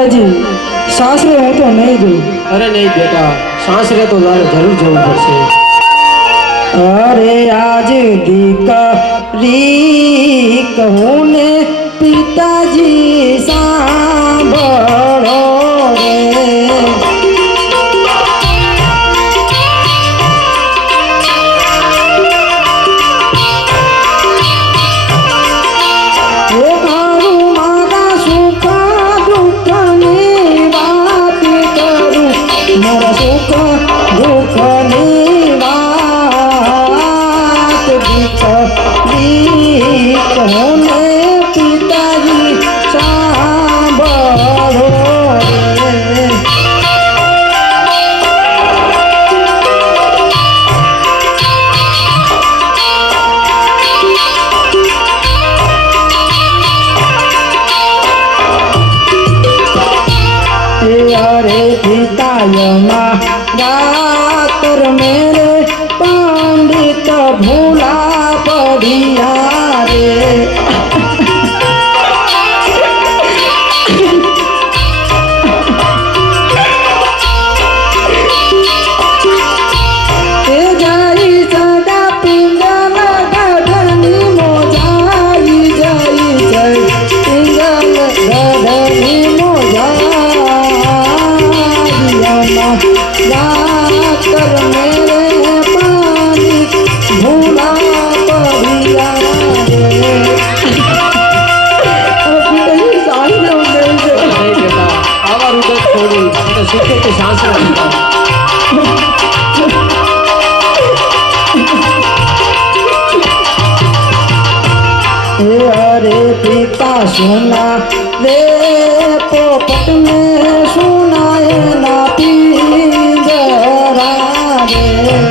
દાદાજી સાસરે હું તો નહીં જઉં અરે નહીં બેટા સાસરે તો તારે જરૂર જવું પડશે. અરે આજ દીકરી કહું ને પિતા Manu. દેતા સોના રે પોપટને સોના એના પીંજરા રે.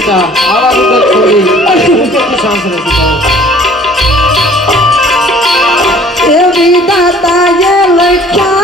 બેટા આવા વિગત છોડી શાંત રહેશે એ વિધાતા એ લખ્યા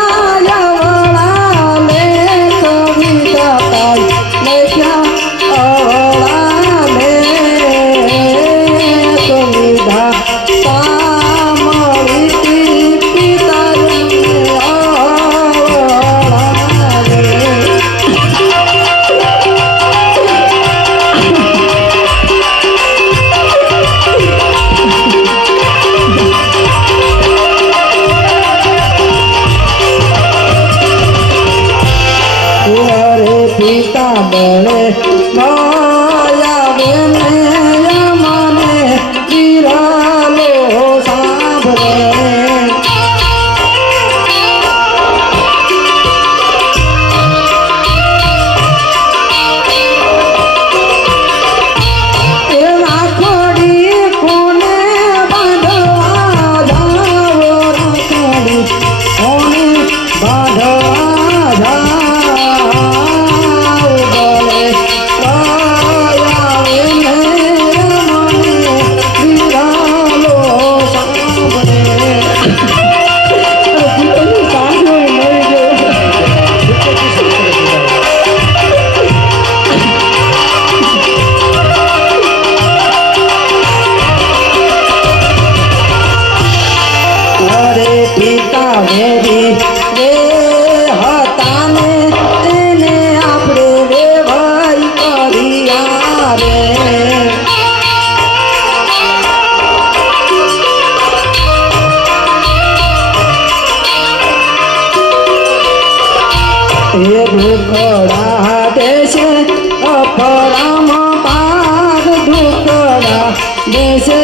બેસે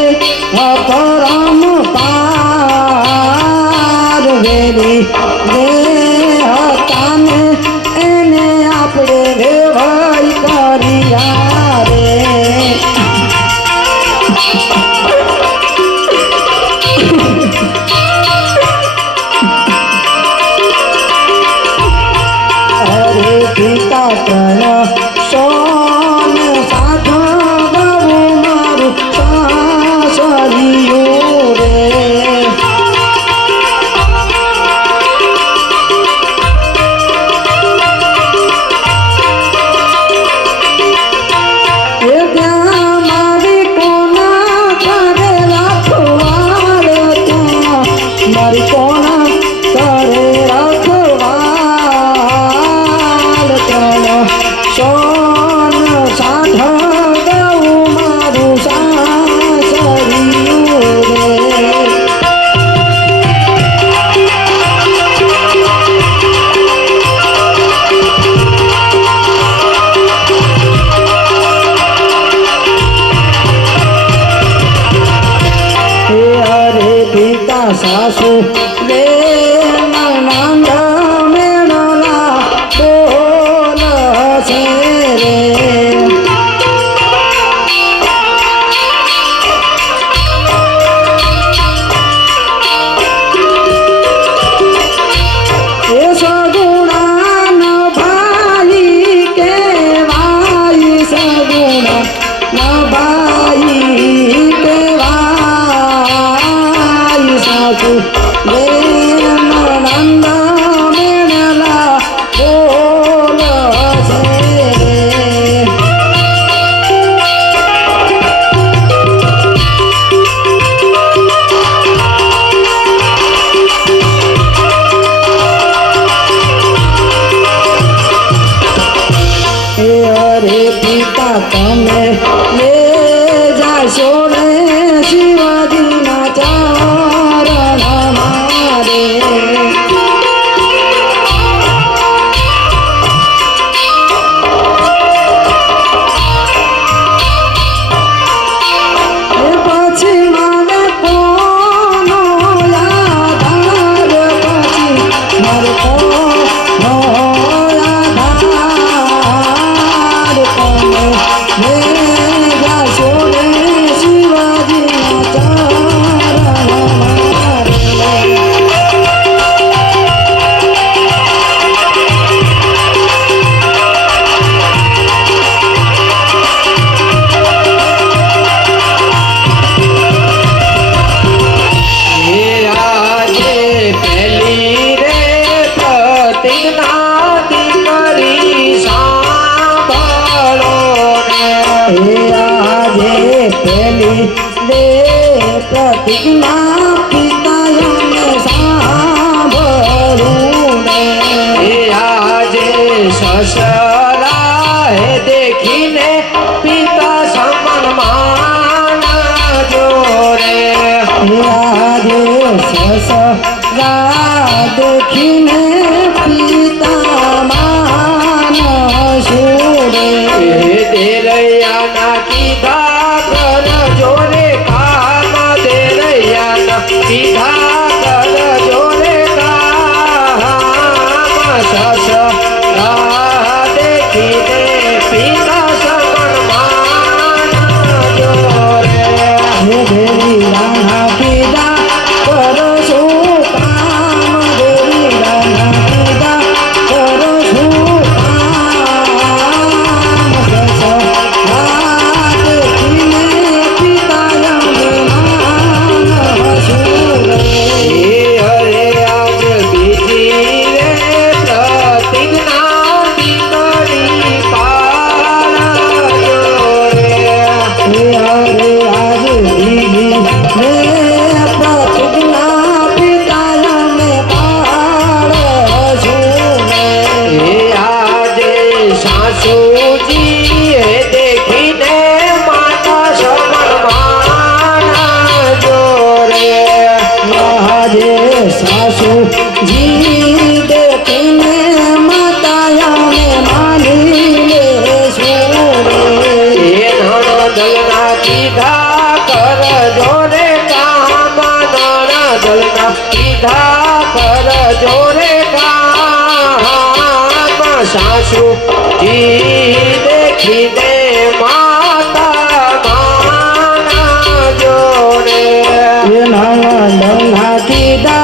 મકરમ પાર વેલી আসো রে। દશરા હે દેખીને પિતા સમન માના જોરે રાધે દેખીને श्रुति देखी दे माता माना जोड़े। दंगा दीदा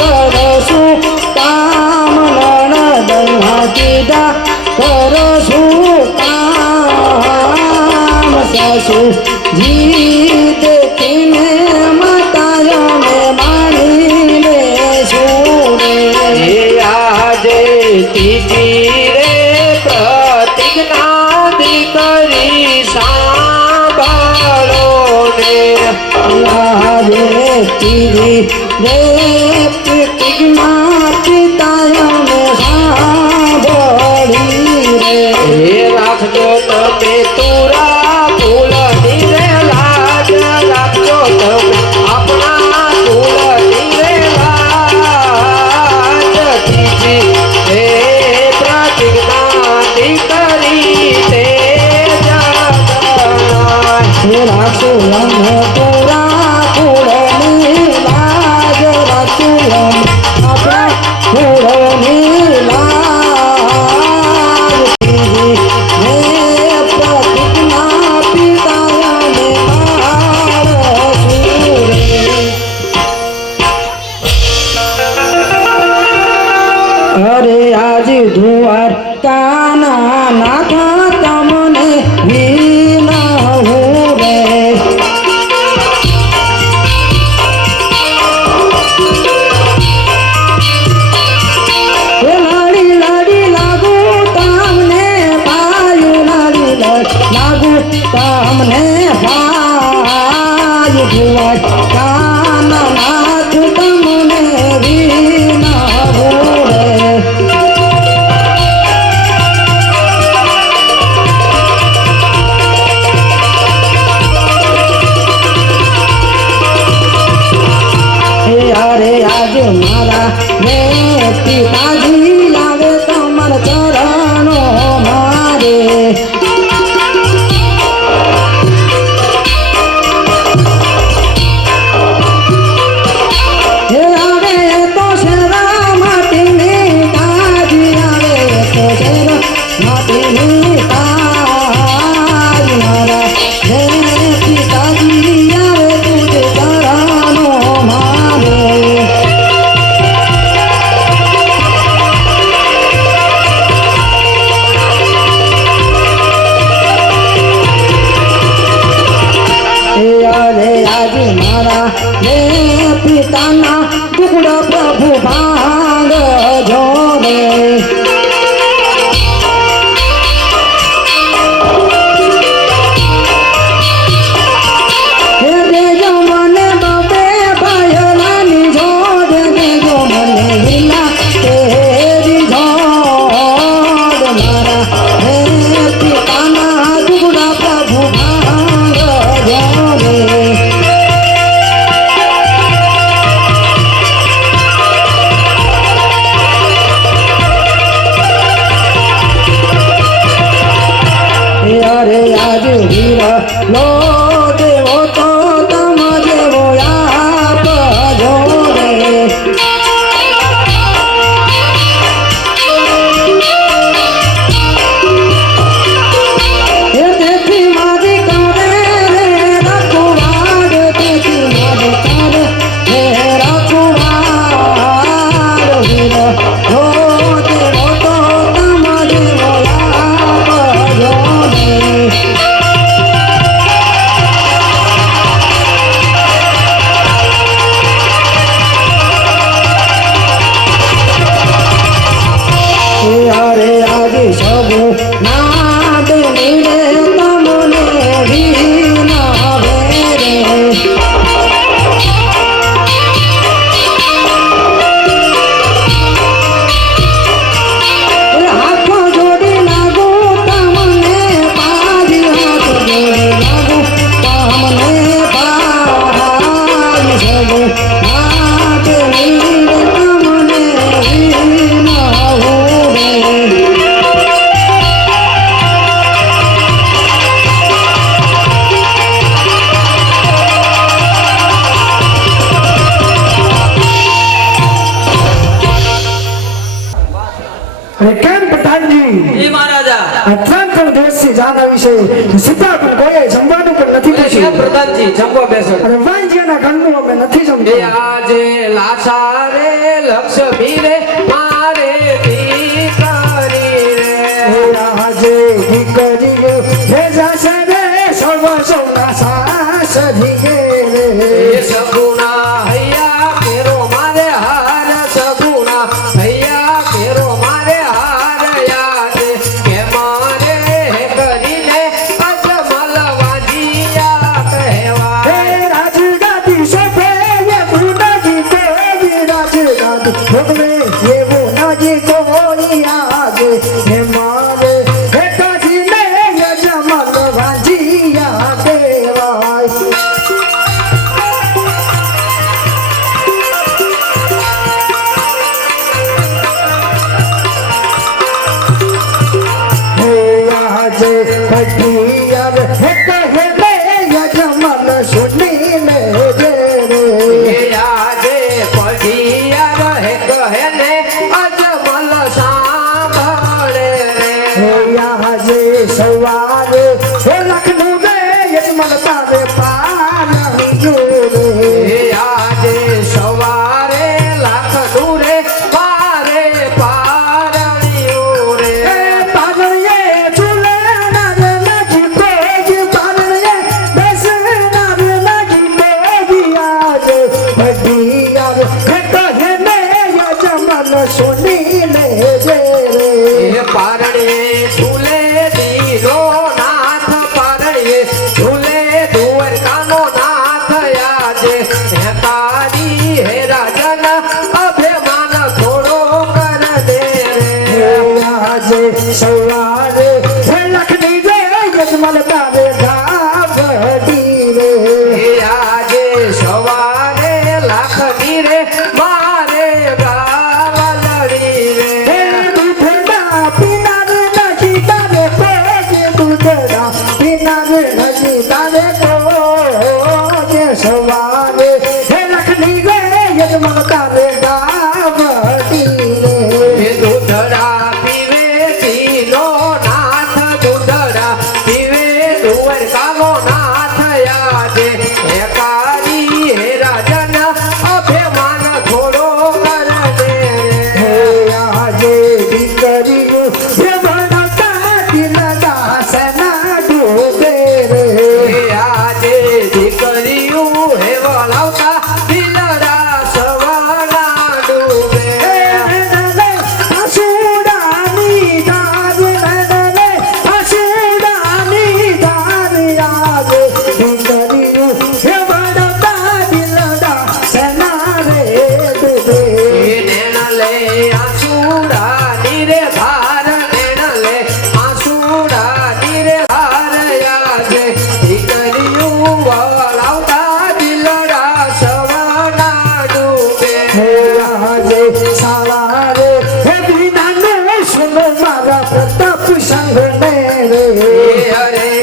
करो सुताम दंगा ससु जीत तिने माता जमे मानी ले सूरे। ತಿರುತ್ತೇ વિશે સીધા કોઈ જમવાનું પણ નથી પૂછ્યું પ્રધાનજી જમવા બેસો અને વાંજ્યાના ઘરનું અમે નથી સમજ્યા આજે લાસા રે લક્ષ્મી રે મારે દીકરી રે આજે દીકરી રે હે જાસે રે સર્વ સૌના સાસ દીકરી માયા રે खुश संग दे रे हरे